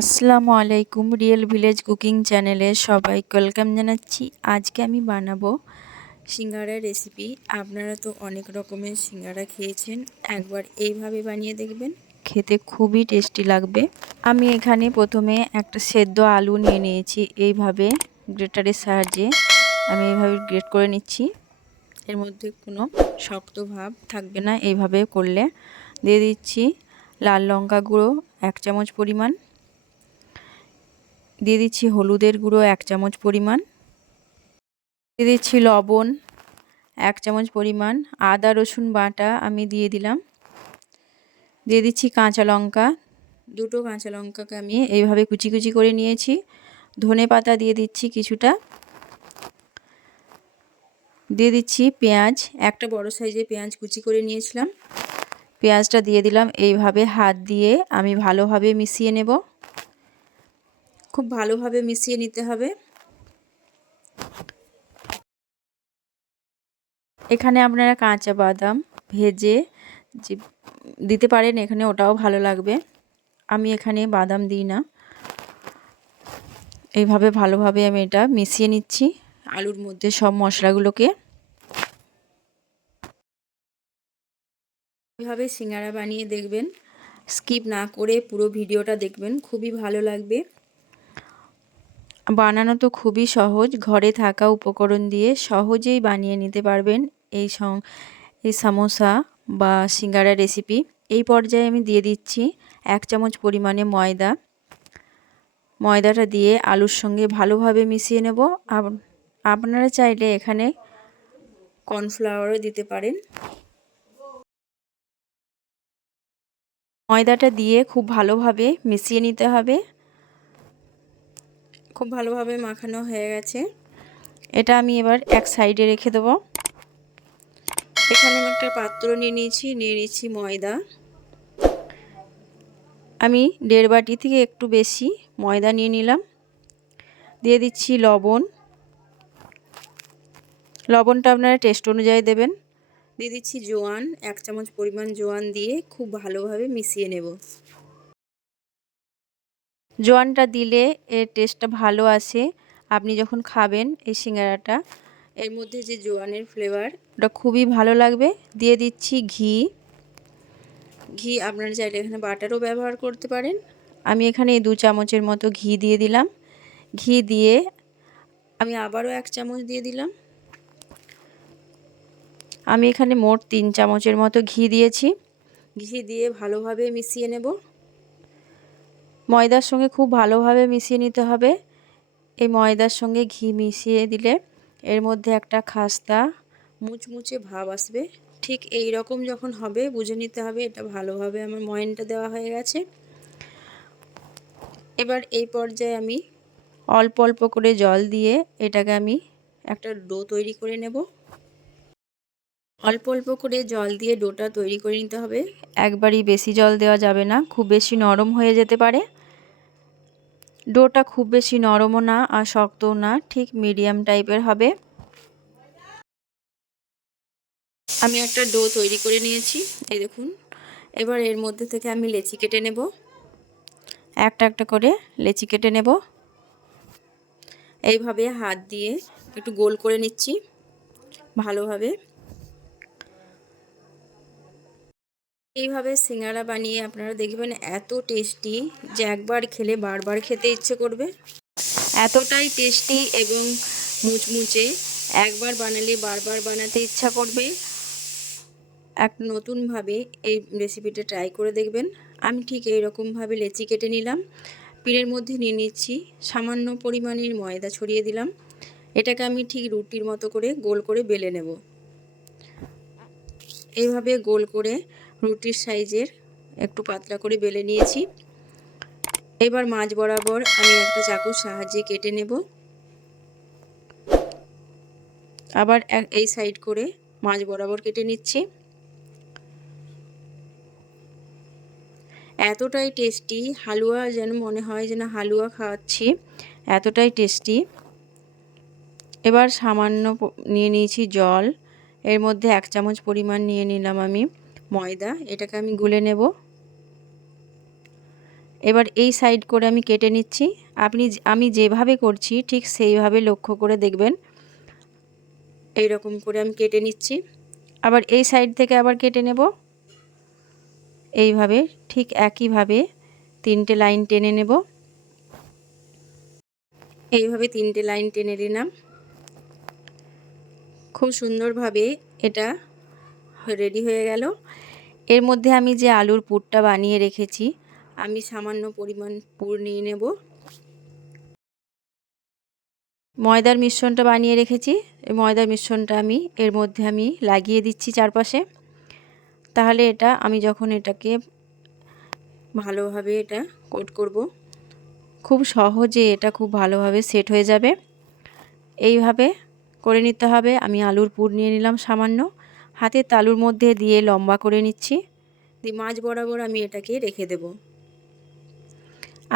আসসালামু আলাইকুম real village cooking চ্যানেলে সবাই ওয়েলকাম জানাচ্ছি। আজকে আমি বানাবো সিঙ্গারা রেসিপি। আপনারা তো অনেক রকমের সিঙ্গারা খেয়েছেন, একবার এইভাবে বানিয়ে দেখবেন, খেতে খুবই টেস্টি লাগবে। আমি এখানে প্রথমে একটা সেদ্ধ আলু নিয়ে নিয়েছি, এইভাবে গ্রেটারের সাহায্যে আমি এইভাবে গ্রেট করে নিচ্ছি। এর মধ্যে কোনো শক্ত ভাব থাকবে না, এইভাবে করলে। দিয়ে দিচ্ছি লাল লঙ্কা গুঁড়ো, এক চামচ পরিমাণ। দিয়ে দিচ্ছি হলুদের গুঁড়ো এক চামচ পরিমাণ। দিয়ে দিচ্ছি লবণ এক চামচ পরিমাণ। আদা, রসুন বাটা আমি দিয়ে দিলাম। দিয়ে দিচ্ছি কাঁচা লঙ্কা। দুটো কাঁচা লঙ্কাকে আমি এইভাবে কুচি কুচি করে নিয়েছি। ধনে পাতা দিয়ে দিচ্ছি কিছুটা। দিয়ে দিচ্ছি পেঁয়াজ। একটা বড় সাইজে পেঁয়াজ কুচি করে নিয়েছিলাম। পেঁয়াজটা দিয়ে দিলাম। এইভাবে হাত দিয়ে আমি ভালোভাবে মিশিয়ে নেব। খুব ভালোভাবে মিশিয়ে নিতে হবে। এখানে আপনারা কাঁচা বাদাম ভেজে যে দিতে পারেন, এখানে ওটাও ভালো লাগবে। আমি এখানে বাদাম দিই না। এইভাবে ভালোভাবে আমি এটা মিশিয়ে নিচ্ছি আলুর মধ্যে সব মশলাগুলোকে। এভাবে সিঙ্গারা বানিয়ে দেখবেন। স্কিপ না করে পুরো ভিডিওটা দেখবেন, খুবই ভালো লাগবে। বানানো তো খুবই সহজ। ঘরে থাকা উপকরণ দিয়ে সহজেই বানিয়ে নিতে পারবেন এই সং, এই সামোসা বা সিঙ্গারা রেসিপি। এই পর্যায়ে আমি দিয়ে দিচ্ছি এক চামচ পরিমাণে ময়দা। ময়দাটা দিয়ে আলুর সঙ্গে ভালোভাবে মিশিয়ে নেব। আপনারা চাইলে এখানে কর্নফ্লাওয়ারও দিতে পারেন। ময়দাটা দিয়ে খুব ভালোভাবে মিশিয়ে নিতে হবে। খুব ভালোভাবে মাখানো হয়ে গেছে। এটা আমি এবার এক সাইডে রেখে দেবো। এখানে আমি একটা পাত্র নিয়ে নিয়েছি, নিয়ে নিচ্ছি ময়দা। আমি দেড় বাটি থেকে একটু বেশি ময়দা নিয়ে নিলাম। দিয়ে দিচ্ছি লবণ। লবণটা আপনারা টেস্ট অনুযায়ী দেবেন। দিয়ে দিচ্ছি জোয়ান, এক চামচ পরিমাণ জোয়ান দিয়ে খুব ভালোভাবে মিশিয়ে নেব। জোয়ানটা দিলে এর টেস্টটা ভালো আসে। আপনি যখন খাবেন এই সিঙ্গারাটা, এর মধ্যে যে জোয়ানের ফ্লেভার ওটা খুবই ভালো লাগবে। দিয়ে দিচ্ছি ঘি। ঘি আপনারা চাইলে এখানে বাটারও ব্যবহার করতে পারেন। আমি এখানে দু চামচের মতো ঘি দিয়ে দিলাম। ঘি দিয়ে আমি আবারও এক চামচ দিয়ে দিলাম। আমি এখানে মোট তিন চামচের মতো ঘি দিয়েছি। ঘি দিয়ে ভালোভাবে মিশিয়ে নেব। ময়দার সঙ্গে খুব ভালোভাবে মিশিয়ে নিতে হবে। এই ময়দার সঙ্গে ঘি মিশিয়ে দিলে এর মধ্যে একটা খাস্তা, মুচমুচে ভাব আসবে। ঠিক এই রকম যখন হবে, বুঝে নিতে হবে এটা ভালোভাবে আমার ময়নটা দেওয়া হয়ে গেছে। এবার এই পর্যায়ে আমি অল্প অল্প করে জল দিয়ে এটাকে আমি একটা ডো তৈরি করে নেব। অল্প অল্প করে জল দিয়ে ডোটা তৈরি করে নিতে হবে। একবারই বেশি জল দেওয়া যাবে না, খুব বেশি নরম হয়ে যেতে পারে। ডোটা খুব বেশি নরমও না আর শক্তও না, ঠিক মিডিয়াম টাইপের হবে। আমি একটা ডো তৈরি করে নিয়েছি, এই দেখুন। এবার এর মধ্যে থেকে আমি লেচি কেটে নেব। একটা একটা করে লেচি কেটে নেব। এইভাবে হাত দিয়ে একটু গোল করে নিচ্ছি, ভালোভাবে। এইভাবে সিঙ্গারা বানিয়ে আপনারা দেখবেন এত টেস্টি যে একবার খেলে বারবার খেতে ইচ্ছে করবে। এতটাই টেস্টি এবং মুচমুচে একবার বানালে বারবার বানাতে ইচ্ছা করবে। এক নতুনভাবে এই রেসিপিটা ট্রাই করে দেখবেন। আমি ঠিক এই রকমভাবে লেচি কেটে নিলাম। পিনের মধ্যে নিয়ে নিচ্ছি সামান্য পরিমাণের ময়দা ছড়িয়ে দিলাম। এটাকে আমি ঠিক রুটির মতো করে গোল করে বেলে নেব। এইভাবে গোল করে রুটির সাইজের একটু পাতলা করে বেলে নিয়েছি। এবার মাছ বরাবর আমি একটা চাকুর সাহায্যে কেটে নেব। আবার এই সাইড করে মাছ বরাবর কেটে নিচ্ছি। এতটাই টেস্টি, হালুয়া যেন মনে হয় যেন হালুয়া খাওয়াচ্ছি এতটাই টেস্টি। এবার সামান্য নিয়ে নিয়েছি জল। এর মধ্যে এক চামচ পরিমাণ নিয়ে নিলাম আমি। ময়দা, এটাকে আমি গুলে নেব। এবার এই সাইড করে আমি কেটে নিচ্ছি। আপনি আমি যেভাবে করছি, ঠিক সেইভাবে লক্ষ্য করে দেখবেন। এই রকম করে আমি কেটে নিচ্ছি। আবার এই সাইড থেকে আবার কেটে নেব। এইভাবে ঠিক একইভাবে তিনটে লাইন টেনে নেব। এইভাবে তিনটে লাইন টেনে নিলাম। খুব সুন্দরভাবে এটা রেডি হয়ে গেল। এর মধ্যে আমি যে আলুর পুরটা বানিয়ে রেখেছি, আমি সামান্য পরিমাণ পুর নিয়ে নেব। ময়দার মিশ্রণটা বানিয়ে রেখেছি। এই ময়দার মিশ্রণটা আমি, এর মধ্যে আমি লাগিয়ে দিচ্ছি চারপাশে। তাহলে এটা, আমি যখন এটাকে ভালোভাবে এটা কোট করব, খুব সহজে এটা খুব ভালোভাবে সেট হয়ে যাবে। এইভাবে করে নিতে হবে। আমি আলুর পুর নিয়ে নিলাম সামান্য। হাতের তালুর মধ্যে দিয়ে লম্বা করে নিচ্ছি। দিয়ে মাছ বরাবর আমি এটাকে রেখে দেব।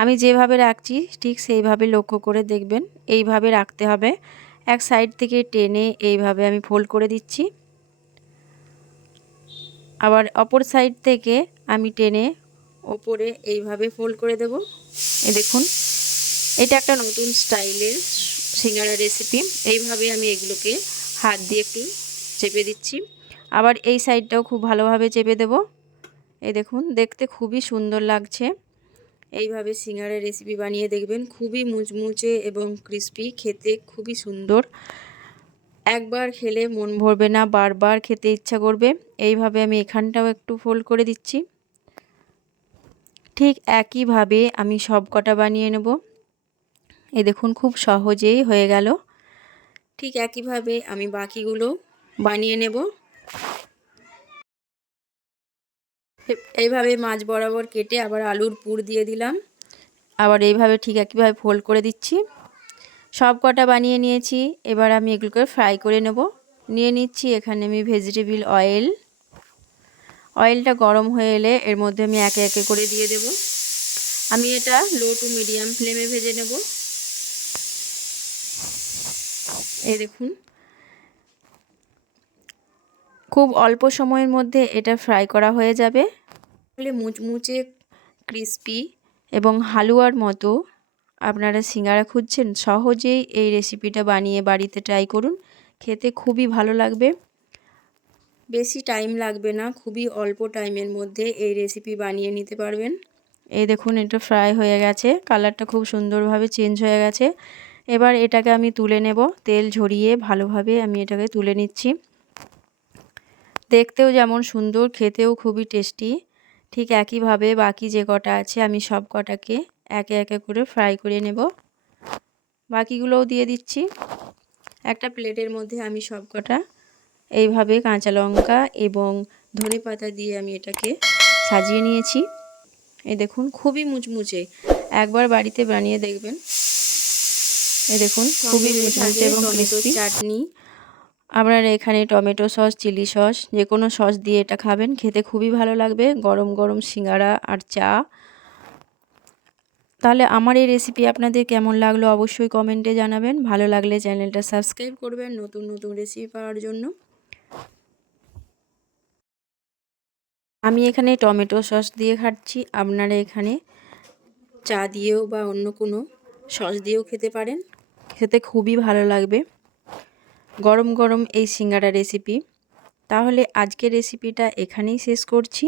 আমি যেভাবে রাখছি, ঠিক সেইভাবে লক্ষ্য করে দেখবেন, এইভাবে রাখতে হবে। এক সাইড থেকে টেনে এইভাবে আমি ফোল্ড করে দিচ্ছি। আবার অপর সাইড থেকে আমি টেনে ওপরে এইভাবে ফোল্ড করে দেব। এ দেখুন, এটা একটা নতুন স্টাইলের সিঙ্গারা রেসিপি। এইভাবে আমি এগুলোকে হাত দিয়ে একটু চেপে দিচ্ছি। আবার এই সাইডটাও খুব ভালোভাবে চেপে দেব। এই দেখুন, দেখতে খুবই সুন্দর লাগছে। এইভাবে সিঙ্গারা রেসিপি বানিয়ে দেখবেন, খুবই মুচমুচে এবং ক্রিস্পি খেতে খুবই সুন্দর। একবার খেলে মন ভরবে না, বারবার খেতে ইচ্ছা করবে। এইভাবে আমি এখানটাও একটু ফোল্ড করে দিচ্ছি। ঠিক একইভাবে আমি সব কটা বানিয়ে নেব। এ দেখুন, খুব সহজেই হয়ে গেল। ঠিক একইভাবে আমি বাকিগুলো বানিয়ে নেব। এইভাবে মাছ বরাবর কেটে আবার আলুর পুর দিয়ে দিলাম। আবার এইভাবে ঠিক একইভাবে ফোল্ড করে দিচ্ছি। সব কটা বানিয়ে নিয়েছি। এবার আমি এগুলোকে ফ্রাই করে নেব। নিয়ে নিচ্ছি এখানে আমি ভেজিটেবিল অয়েল অয়েলটা গরম হয়ে এলে এর মধ্যে আমি একে একে করে দিয়ে দেব। আমি এটা লো টু মিডিয়াম ফ্লেমে ভেজে নেব। এই দেখুন। খুব অল্প সময়ের মধ্যে এটা ফ্রাই করা হয়ে যাবে। তাহলে মুচমুচে ক্রিস্পি এবং হালুয়ার মতো আপনারা সিঙ্গারা খুঁজছেন সহজেই এই রেসিপিটা বানিয়ে বাড়িতে ট্রাই করুন। খেতে খুবই ভালো লাগবে। বেশি টাইম লাগবে না খুবই অল্প টাইমের মধ্যে এই রেসিপি বানিয়ে নিতে পারবেন। এই দেখুন এটা ফ্রাই হয়ে গেছে কালারটা খুব সুন্দরভাবে চেঞ্জ হয়ে গেছে। এবার এটাকে আমি তুলে নেব তেল ঝরিয়ে ভালোভাবে আমি এটাকে তুলে নিচ্ছি। দেখতেও যেমন সুন্দর খেতেও খুবই টেস্টি ঠিক একইভাবে বাকি যে কটা আছে আমি সব কটাকে একে একে করে ফ্রাই করে নেব। বাকিগুলোও দিয়ে দিচ্ছি। একটা প্লেটের মধ্যে আমি সব কটা এইভাবে কাঁচা লঙ্কা এবং ধনে পাতা দিয়ে আমি এটাকে সাজিয়ে নিয়েছি। এই দেখুন খুবই মুচমুচে। একবার বাড়িতে বানিয়ে দেখবেন। এ দেখুন খুবই মুচমুচে এবং চাটনি। আপনারা এখানে টমেটো সস, চিলি সস যে কোনো সস দিয়ে এটা খাবেন। খেতে খুবই ভালো লাগবে। গরম গরম সিঙ্গারা আর চা। তাহলে আমার এই রেসিপি আপনাদের কেমন লাগল অবশ্যই কমেন্টে জানাবেন। ভালো লাগলে চ্যানেলটা সাবস্ক্রাইব করবেন নতুন নতুন রেসিপি পাওয়ার জন্য। আমি এখানে টমেটো সস দিয়ে খাচ্ছি। আপনারা এখানে চা দিয়েও বা অন্য কোনো সস দিয়েও খেতে পারেন। খেতে খুবই ভালো লাগবে। গরম গরম এই সিঙ্গারা রেসিপি তাহলে আজকের রেসিপিটা এখানেই শেষ করছি।